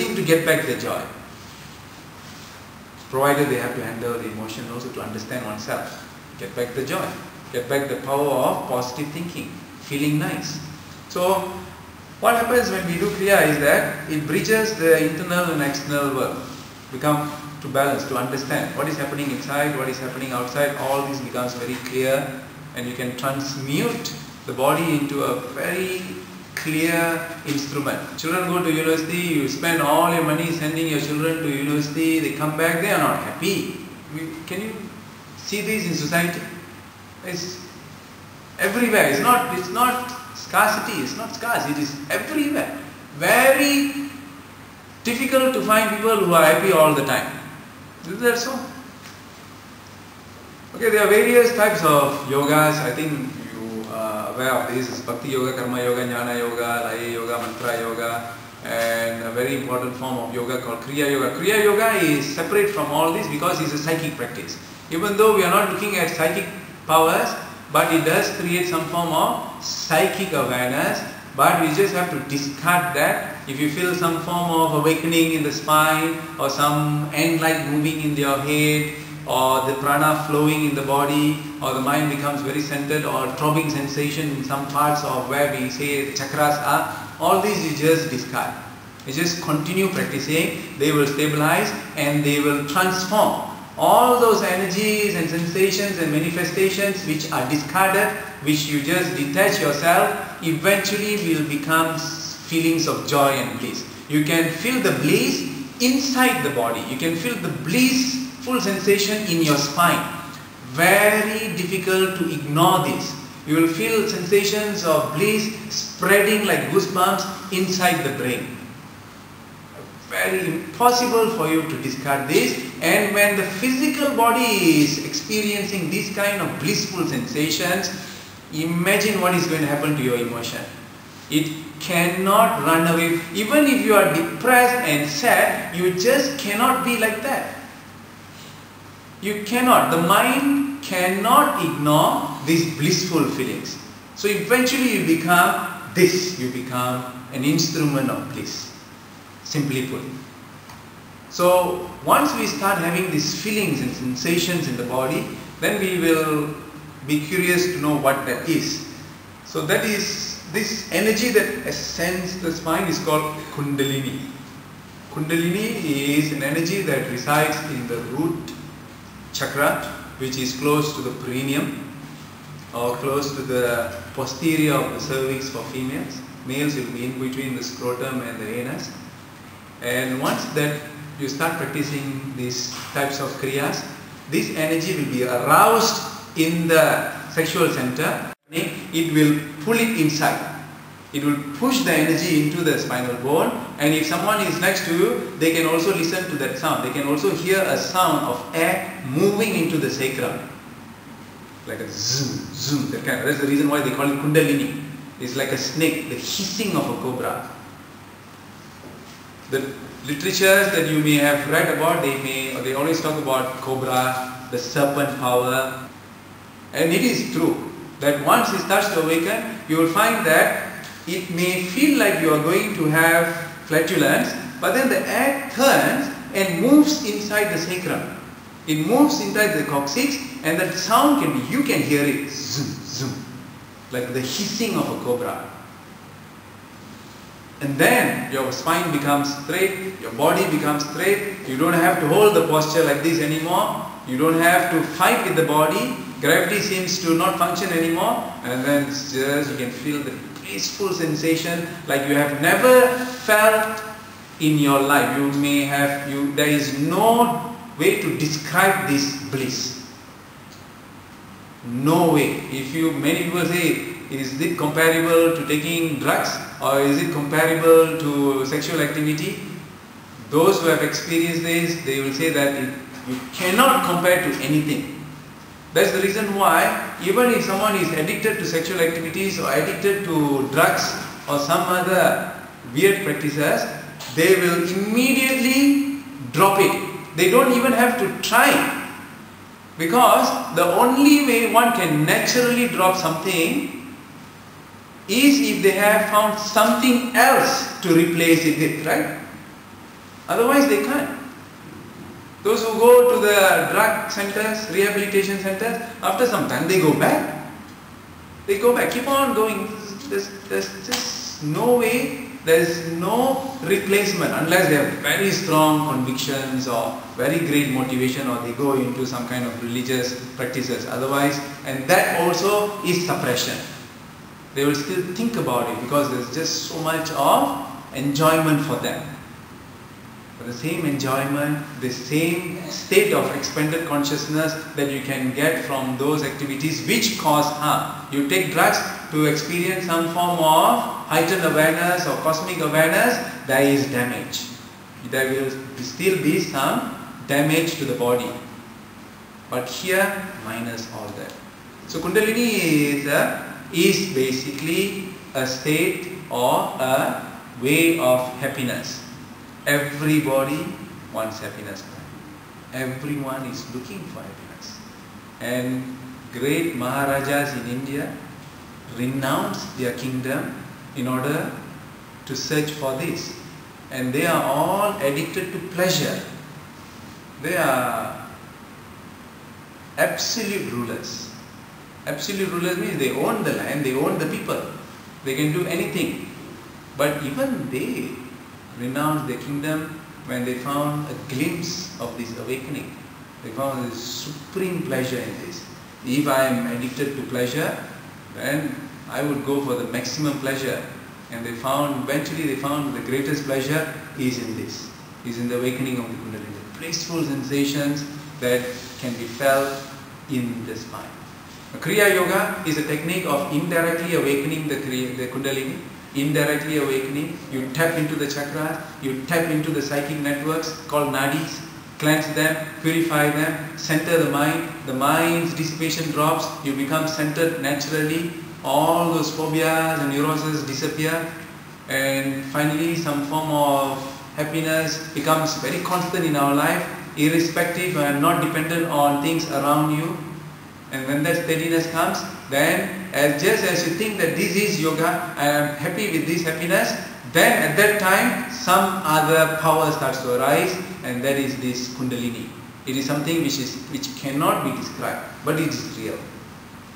seem to get back the joy. Provided they have to handle the emotion also to understand oneself. Get back the joy. Get back the power of positive thinking. Feeling nice. So, what happens when we do Kriya is that it bridges the internal and external world. Become to balance, to understand what is happening inside, what is happening outside. All this becomes very clear, and you can transmute the body into a very clear instrument. Children go to university, you spend all your money sending your children to university, they come back, they are not happy. Can you see this in society? It's everywhere. It's not scarcity, it's not scarce, it is everywhere. Very difficult to find people who are happy all the time. Is that so? Okay, there are various types of yogas. I think you are aware of this. It's Bhakti Yoga, Karma Yoga, Jnana Yoga, Laya Yoga, Mantra Yoga, and a very important form of yoga called Kriya Yoga. Kriya Yoga is separate from all this because it's a psychic practice. Even though we are not looking at psychic powers, but it does create some form of psychic awareness. But we just have to discard that. If you feel some form of awakening in the spine, or some end light moving in your head, or the prana flowing in the body, or the mind becomes very centered, or throbbing sensation in some parts of where we say the chakras are, all these you just discard. You just continue practicing, they will stabilize and they will transform. All those energies and sensations and manifestations which are discarded, which you just detach yourself, eventually will become feelings of joy and bliss. You can feel the bliss inside the body. You can feel the blissful sensation in your spine. Very difficult to ignore this. You will feel sensations of bliss spreading like goosebumps inside the brain. Very impossible for you to discard this. And when the physical body is experiencing these kind of blissful sensations, imagine what is going to happen to your emotion. It cannot run away. Even if you are depressed and sad, you just cannot be like that. You cannot. The mind cannot ignore these blissful feelings. So eventually you become this. You become an instrument of bliss. Simply put. So once we start having these feelings and sensations in the body, then we will be curious to know what that is. So that is this energy that ascends the spine is called Kundalini. Kundalini is an energy that resides in the root chakra, which is close to the perineum or close to the posterior of the cervix for females. Males will be in between the scrotum and the anus. And once that you start practicing these types of kriyas, this energy will be aroused in the sexual center. It will pull it inside. It will push the energy into the spinal bone, and if someone is next to you, they can also listen to that sound. They can also hear a sound of air moving into the sacrum. Like a zoom, zoom. That's the reason why they call it Kundalini. It's like a snake, the hissing of a cobra. The literatures that you may have read about, they always talk about cobra, the serpent power. And it is true that once it starts to awaken, you will find that it may feel like you are going to have flatulence, but then the air turns and moves inside the sacrum. It moves inside the coccyx, and that sound can be, you can hear it, zoom, zoom, like the hissing of a cobra. And then your spine becomes straight, your body becomes straight, you don't have to hold the posture like this anymore, you don't have to fight with the body, gravity seems to not function anymore, and then it's just, you can feel the blissful sensation like you have never felt in your life. You may have, there is no way to describe this bliss. No way. Many people say, is it comparable to taking drugs, or is it comparable to sexual activity? Those who have experienced this, they will say that you cannot compare to anything. That's the reason why even if someone is addicted to sexual activities or addicted to drugs or some other weird practices, they will immediately drop it. They don't even have to try, because the only way one can naturally drop something is if they have found something else to replace it with, right? Otherwise they can't. Those who go to the drug centers, rehabilitation centers, after some time they go back. They go back, keep on going. There's just no way, there's no replacement unless they have very strong convictions or very great motivation, or they go into some kind of religious practices. Otherwise, and that also is suppression. They will still think about it because there's just so much of enjoyment for them. But the same enjoyment, the same state of expanded consciousness that you can get from those activities which cause harm. You take drugs to experience some form of heightened awareness or cosmic awareness, there is damage. There will still be some damage to the body. But here, minus all that. So Kundalini is basically a state or a way of happiness. Everybody wants happiness. Everyone is looking for happiness. And great Maharajas in India renounced their kingdom in order to search for this. And they are all addicted to pleasure. They are absolute rulers. Absolute rulers means they own the land, they own the people. They can do anything. But even they renounced their kingdom when they found a glimpse of this awakening. They found this supreme pleasure in this. If I am addicted to pleasure, then I would go for the maximum pleasure. And they found, eventually they found the greatest pleasure is in this, is in the awakening of the Kundalini. Blissful sensations that can be felt in the spine. Kriya Yoga is a technique of indirectly awakening the Kundalini. Indirectly awakening, you tap into the chakras, you tap into the psychic networks called nadis, cleanse them, purify them, center the mind's dissipation drops, you become centered naturally, all those phobias and neuroses disappear, and finally some form of happiness becomes very constant in our life, irrespective and not dependent on things around you. And when that steadiness comes, then just as you think that this is yoga, I am happy with this happiness, then at that time some other power starts to arise, and that is this Kundalini. It is something which cannot be described, but it is real.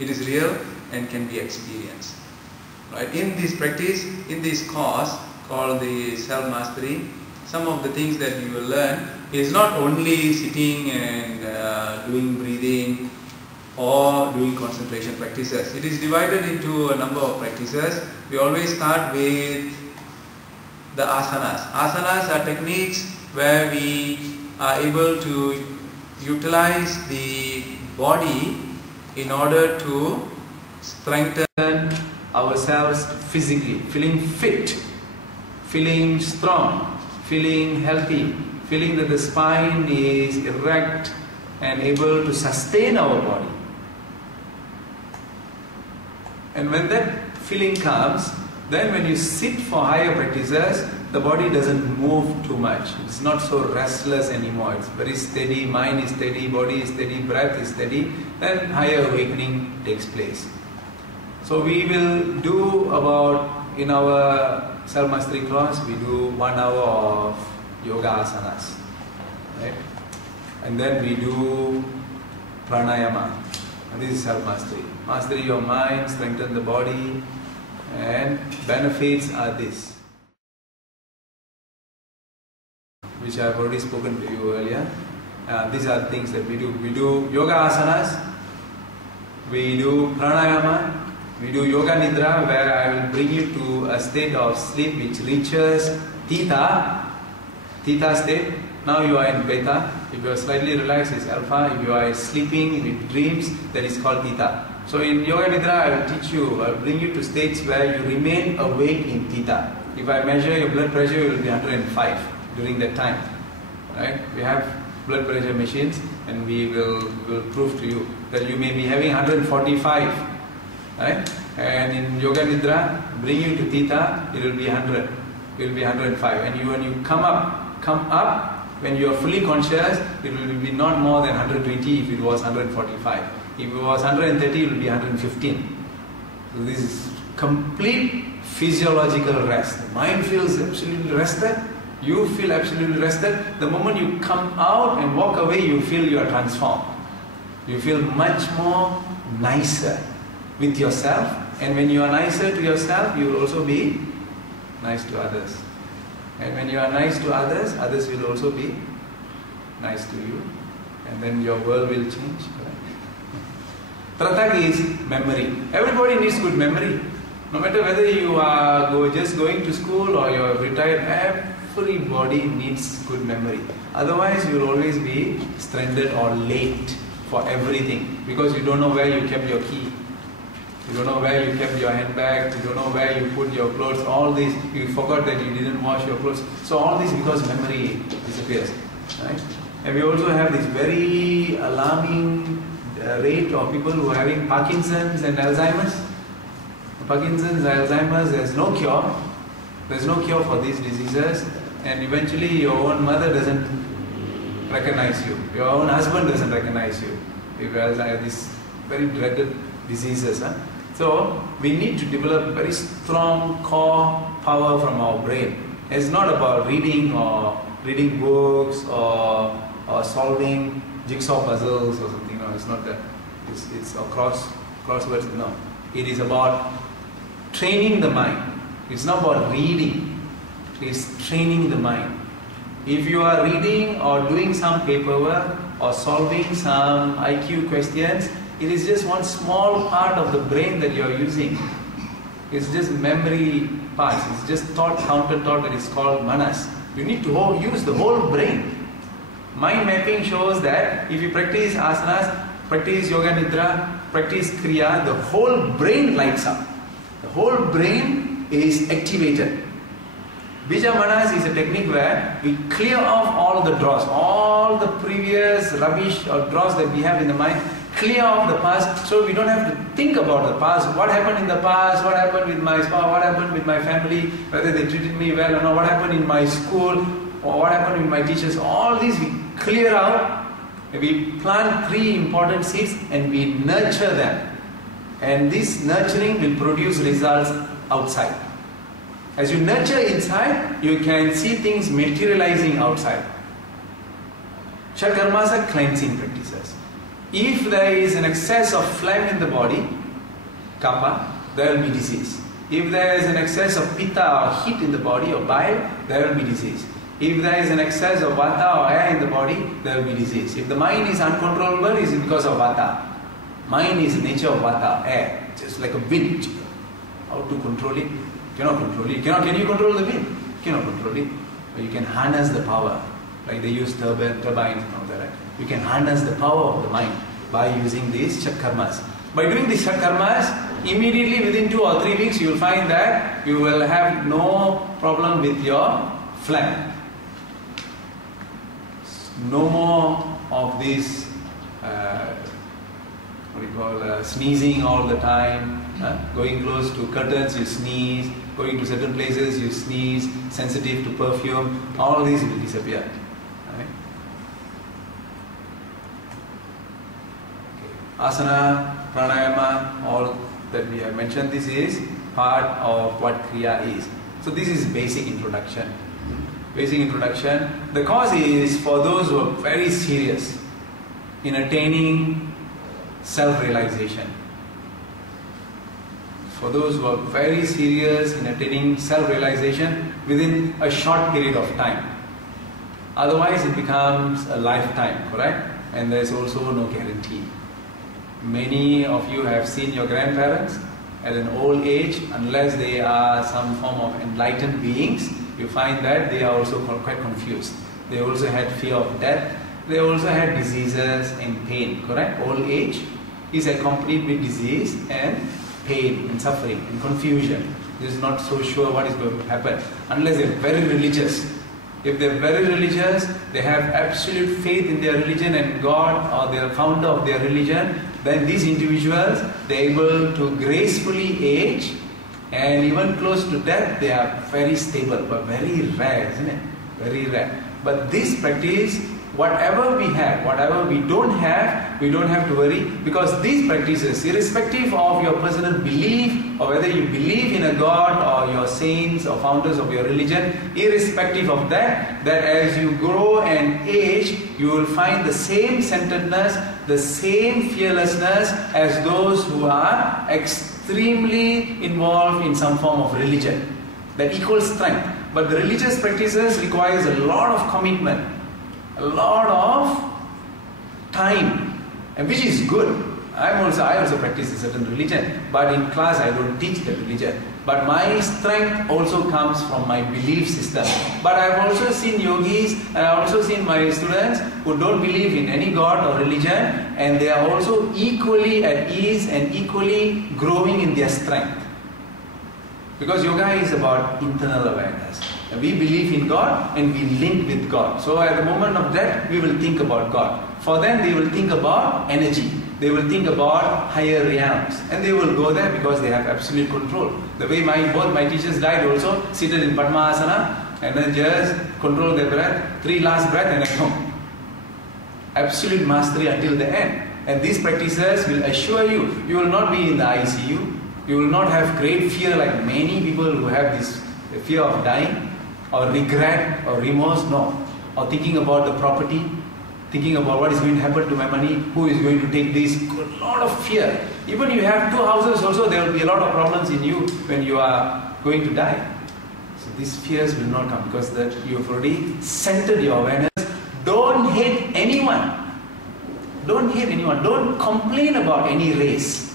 It is real and can be experienced. Right? In this practice, in this course called the self-mastery, some of the things that you will learn is not only sitting and doing breathing or doing concentration practices. It is divided into a number of practices. We always start with the asanas. Asanas are techniques where we are able to utilize the body in order to strengthen ourselves physically, feeling fit, feeling strong, feeling healthy, feeling that the spine is erect and able to sustain our body. And when that feeling comes, then when you sit for higher practices, the body doesn't move too much. It's not so restless anymore. It's very steady, mind is steady, body is steady, breath is steady. Then higher awakening takes place. So we will do about, in our self-mastery class, we do 1 hour of yoga asanas. Right? And then we do pranayama. And this is self-mastery. Mastery your mind, strengthen the body, and benefits are this, which I have already spoken to you earlier. These are things that we do. We do yoga asanas, we do pranayama, we do yoga nidra, where I will bring you to a state of sleep which reaches theta state. Now you are in beta. If you are slightly relaxed, it's alpha. If you are sleeping with dreams, that is called theta. So in yoga nidra, I will teach you, I will bring you to states where you remain awake in theta. If I measure your blood pressure, it will be 105 during that time. Right? We have blood pressure machines, and we will prove to you that you may be having 145. Right? And in yoga nidra, bring you to theta, it will be 100. It will be 105. And when you come up, when you are fully conscious, it will be not more than 120 if it was 145. If it was 130, it will be 115. So this is complete physiological rest. The mind feels absolutely rested. You feel absolutely rested. The moment you come out and walk away, you feel you are transformed. You feel much more nicer with yourself. And when you are nicer to yourself, you will also be nice to others. And when you are nice to others, others will also be nice to you. And then your world will change. Pratak is memory. Everybody needs good memory. No matter whether you are just going to school or you are retired, everybody needs good memory. Otherwise, you will always be stranded or late for everything because you don't know where you kept your key. You don't know where you kept your handbag. You don't know where you put your clothes. All this, you forgot that you didn't wash your clothes. So all this because memory disappears. Right? And we also have this very alarming rate of people who are having Parkinson's and Alzheimer's. Parkinson's, Alzheimer's, there's no cure. There's no cure for these diseases. And eventually your own mother doesn't recognize you. Your own husband doesn't recognize you. If you have these very dreaded diseases. So we need to develop very strong core power from our brain. It's not about reading or reading books or solving jigsaw puzzles or something. No, it's not that. It's crosswords. No. It is about training the mind. It's not about reading. It's training the mind. If you are reading or doing some paperwork or solving some IQ questions, it is just one small part of the brain that you are using. It's just memory parts. It's just thought, counter thought that is called manas. You need to use the whole brain. Mind mapping shows that if you practice asanas, practice yoga nidra, practice kriya, the whole brain lights up. The whole brain is activated. Bija manas is a technique where we clear off all the dross, all the previous rubbish or dross that we have in the mind, clear off the past so we don't have to think about the past. What happened in the past, what happened with my spouse, what happened with my family, whether they treated me well or not, what happened in my school, or what happened with my teachers. All these we clear out. We plant 3 important seeds and we nurture them. And this nurturing will produce results outside. As you nurture inside, you can see things materializing outside. Kshakarmas are cleansing practices. If there is an excess of phlegm in the body, kapha, there will be disease. If there is an excess of pitta or heat in the body or bile, there will be disease. If there is an excess of vata or air in the body, there will be disease. If the mind is uncontrollable, it is because of vata. Mind is the nature of vata, air, just like a wind. How to control it? Cannot control it. Can you control the wind? Cannot control it. But you can harness the power. Like they use turbines and all that. Right? You can harness the power of the mind by using these Shatkarmas. By doing these Shatkarmas, immediately within 2 or 3 weeks, you will find that you will have no problem with your phlegm. No more of this sneezing all the time, going close to curtains you sneeze, going to certain places you sneeze, sensitive to perfume, all these will disappear. Right? Okay. Asana, pranayama, all that we have mentioned, this is part of what Kriya is. So this is basic introduction. Basic introduction. The cause is for those who are very serious in attaining self-realization. For those who are very serious in attaining self-realization within a short period of time. Otherwise it becomes a lifetime, correct? And there is also no guarantee. Many of you have seen your grandparents at an old age, unless they are some form of enlightened beings, you find that they are also quite confused. They also had fear of death. They also had diseases and pain, correct? Old age is accompanied with disease and pain and suffering and confusion. They are not so sure what is going to happen unless they are very religious. If they are very religious, they have absolute faith in their religion and God or their founder of their religion, then these individuals, they are able to gracefully age, and even close to death, they are very stable, but very rare, isn't it? very rare. But this practice, whatever we have, whatever we don't have to worry, because these practices, irrespective of your personal belief or whether you believe in a God or your saints or founders of your religion, irrespective of that, that as you grow and age, you will find the same centeredness, the same fearlessness as those who are extremely involved in some form of religion. That equal strength. But the religious practices requires a lot of commitment, a lot of time, and which is good. I also practice a certain religion, but in class I don't teach the religion. But my strength also comes from my belief system. But I've also seen yogis, and I've also seen my students who don't believe in any God or religion, and they are also equally at ease and equally growing in their strength. Because yoga is about internal awareness. And we believe in God and we link with God. So at the moment of death, we will think about God. For them, they will think about energy. They will think about higher realms. And they will go there because they have absolute control. The way both my teachers died also, seated in Padmasana and then just control their breath, 3 last breath and then come. Absolute mastery until the end. And these practices will assure you, you will not be in the ICU. You will not have great fear like many people who have this fear of dying or regret or remorse, no. Or thinking about the property, thinking about what is going to happen to my money, who is going to take this, a lot of fear. Even you have 2 houses also, there will be a lot of problems in you when you are going to die. So these fears will not come because that you have already centered your awareness. Don't hate anyone. Don't hate anyone. Don't complain about any race.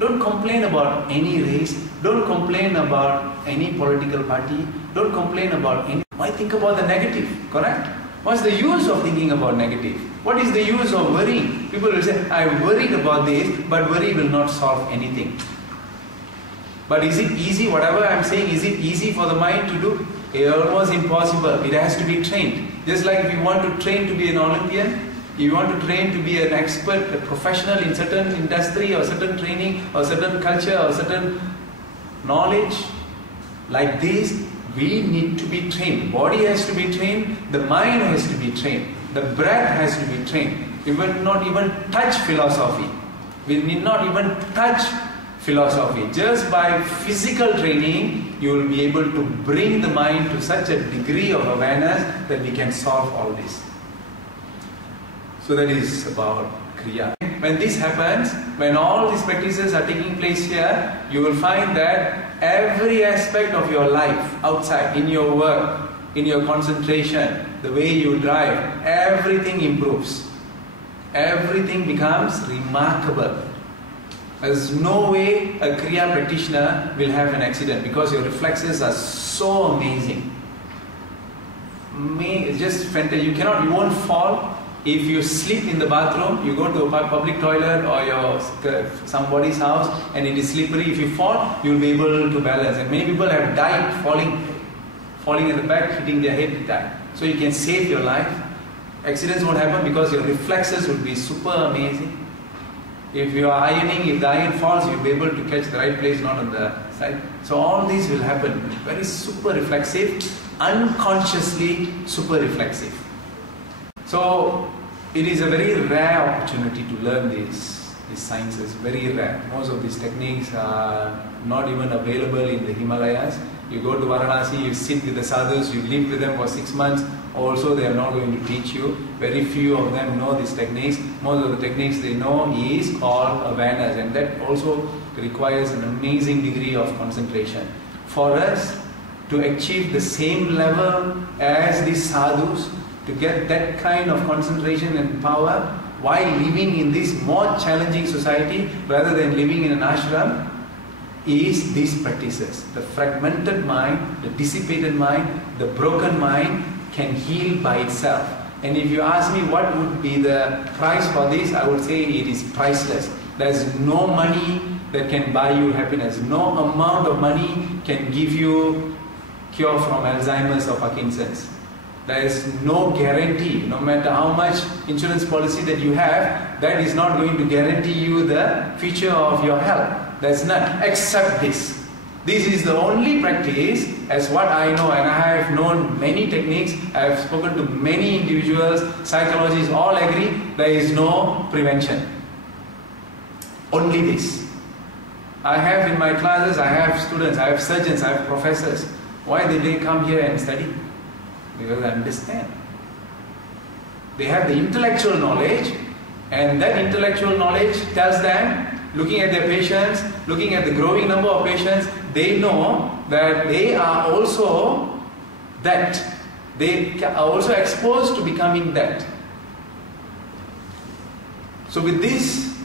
Don't complain about any race. Don't complain about any political party. Don't complain about any... Why think about the negative? Correct? What's the use of thinking about negative? What is the use of worrying? People will say, I'm worried about this, but worry will not solve anything. But is it easy? Whatever I'm saying, is it easy for the mind to do? It's almost impossible. It has to be trained. Just like if you want to train to be an Olympian, if you want to train to be an expert, a professional in certain industry or certain training or certain culture or certain knowledge, like this, we need to be trained. The body has to be trained, the mind has to be trained, the breath has to be trained. We will not even touch philosophy. We need not even touch philosophy. Just by physical training, you will be able to bring the mind to such a degree of awareness that we can solve all this. So that is about Kriya. When this happens, when all these practices are taking place here, you will find that every aspect of your life, outside, in your work, in your concentration, the way you drive, everything improves. Everything becomes remarkable. There's no way a Kriya practitioner will have an accident because your reflexes are so amazing. Just fantastic. You won't fall. If you sleep in the bathroom, you go to a public toilet or somebody's house and it is slippery, if you fall, you'll be able to balance. And many people have died falling at the back, hitting their head, died. So you can save your life. Accidents won't happen because your reflexes will be super amazing. If you are ironing, if the iron falls, you'll be able to catch the right place, not on the side. So all these will happen. Very super reflexive, unconsciously super reflexive. So it is a very rare opportunity to learn these sciences, very rare. Most of these techniques are not even available in the Himalayas. You go to Varanasi, you sit with the sadhus, you live with them for 6 months, also they are not going to teach you. Very few of them know these techniques. Most of the techniques they know is called awareness, and that also requires an amazing degree of concentration. For us to achieve the same level as these sadhus, to get that kind of concentration and power while living in this more challenging society rather than living in an ashram, is these practices. The fragmented mind, the dissipated mind, the broken mind can heal by itself. And if you ask me what would be the price for this, I would say it is priceless. There is no money that can buy you happiness. No amount of money can give you cure from Alzheimer's or Parkinson's. There is no guarantee, no matter how much insurance policy that you have, that is not going to guarantee you the future of your health. There is none, except this. This is the only practice as what I know, and I have known many techniques, I have spoken to many individuals, psychologists all agree, there is no prevention. Only this. I have in my classes, I have students, I have surgeons, I have professors. Why did they come here and study? Because they understand. They have the intellectual knowledge, and that intellectual knowledge tells them, looking at their patients, looking at the growing number of patients, they know that they are also that. They are also exposed to becoming that. So with this